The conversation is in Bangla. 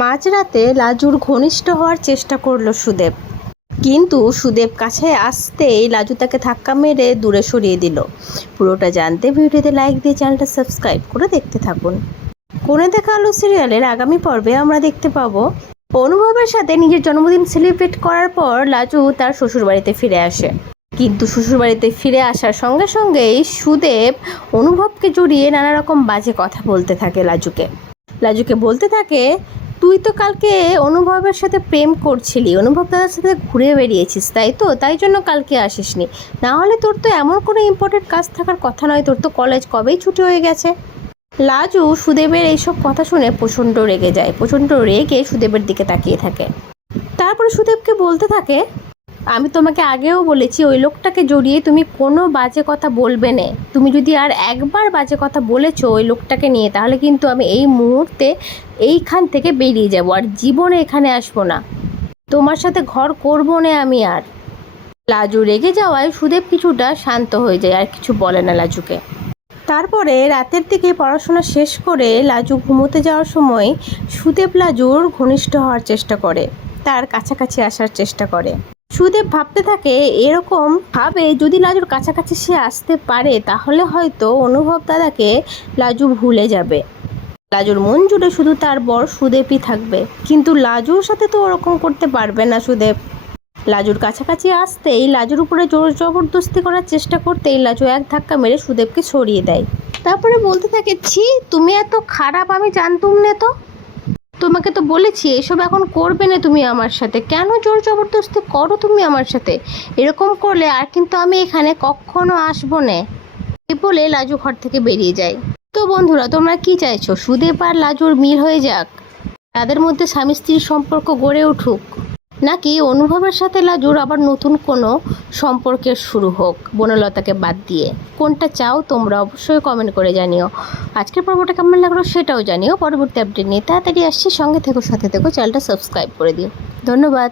মাঝরাতে লাজুর ঘনিষ্ঠ হওয়ার চেষ্টা করলো সুদেব, কিন্তু সুদেব কাছে আসতেই লাজু তাকে ধাক্কা মেরে দূরে সরিয়ে দিল। পুরোটা জানতে ভিডিওতে লাইক দিয়ে চ্যানেলটা সাবস্ক্রাইব করে দেখতে থাকুন। কোণে দেখা আলো সিরিয়ালের আগামী পর্বে আমরা দেখতে পাবো অনুভবের সাথে নিজের জন্মদিন সেলিব্রেট করার পর লাজু তার শ্বশুরবাড়িতে ফিরে আসে। কিন্তু শ্বশুরবাড়িতে ফিরে আসার সঙ্গে সঙ্গেই সুদেব অনুভবকে জড়িয়ে নানা রকম বাজে কথা বলতে থাকে। লাজুকে বলতে থাকে, তুই তো কালকে অনুভবের সাথে প্রেম করছিলি, অনুভব দাদার সাথে ঘুরে বেরিয়েছিস, তাই তো, তাই জন্য কালকে আসিসনি। না হলে তোর তো এমন কোনো ইম্পর্টেন্ট কাজ থাকার কথা নয়, তোর তো কলেজ কবেই ছুটি হয়ে গেছে। লাজু সুদেবের এইসব কথা শুনে প্রচণ্ড রেগে যায়, প্রচণ্ড রেগে সুদেবের দিকে তাকিয়ে থাকে। তারপরে সুদেবকে বলতে থাকে, আমি তোমাকে আগেও বলেছি ওই লোকটাকে জড়িয়ে তুমি কোনো বাজে কথা বলবে না। তুমি যদি আর একবার বাজে কথা বলেছো ওই লোকটাকে নিয়ে, তাহলে কিন্তু আমি এই মুহূর্তে এইখান থেকে বেরিয়ে যাব, আর জীবনে এখানে আসবো না, তোমার সাথে ঘর করবো না আমি আর। লাজু রেগে যাওয়ায় সুদেব কিছুটা শান্ত হয়ে যায়, আর কিছু বলে না লাজুকে। তারপরে রাতের দিকে পড়াশোনা শেষ করে লাজু ঘুমোতে যাওয়ার সময় সুদেব লাজুর ঘনিষ্ঠ হওয়ার চেষ্টা করে, তার কাছাকাছি আসার চেষ্টা করে। সুদেব ভাবতে থাকে, এরকম ভাবে যদি লাজুর কাছাকাছি সে আসতে পারে তাহলে হয়তো অনুভব দাদাকে লাজু ভুলে যাবে। লাজুর মন জুড়ে শুধু তার বর সুদেবই থাকবে, কিন্তু লাজুর সাথে তো ওরকম করতে পারবে না সুদেব। লাজুর কাছাকাছি আসতেই, লাজুর উপরে জোর জবরদস্তি করার চেষ্টা করতেই লাজু এক ধাক্কা মেরে সুদেবকে সরিয়ে দেয়। তারপরে বলতে থাকে, ছি তুমি এত খারাপ, আমি জানতুম না তো, তোমাকে তো বলেছি এসব এখন করবে না তুমি আমার সাথে, কেন জোর জবরদস্তি করো তুমি আমার সাথে, এরকম করলে আর কিন্তু আমি এখানে কখনো আসবো না। এই বলে লাজু ঘর থেকে বেরিয়ে যায়। তো বন্ধুরা, তোমরা কি চাইছো, সুদেব আর লাজুর মিল হয়ে যাক, তাদের মধ্যে স্বামী স্ত্রীর সম্পর্ক গড়ে উঠুক, নাকি অনুভবের সাথে লাজুর আবার নতুন কোনো সম্পর্কের শুরু হোক বনলতাকে বাদ দিয়ে? কোনটা চাও তোমরা অবশ্যই কমেন্ট করে জানিও। আজকের পর্বটা কেমন লাগলো সেটাও জানিও। পরবর্তী আপডেট নিয়ে তাড়াতাড়ি আসছি, সঙ্গে থেকো, সাথে থেকো, চ্যানেলটা সাবস্ক্রাইব করে দিও। ধন্যবাদ।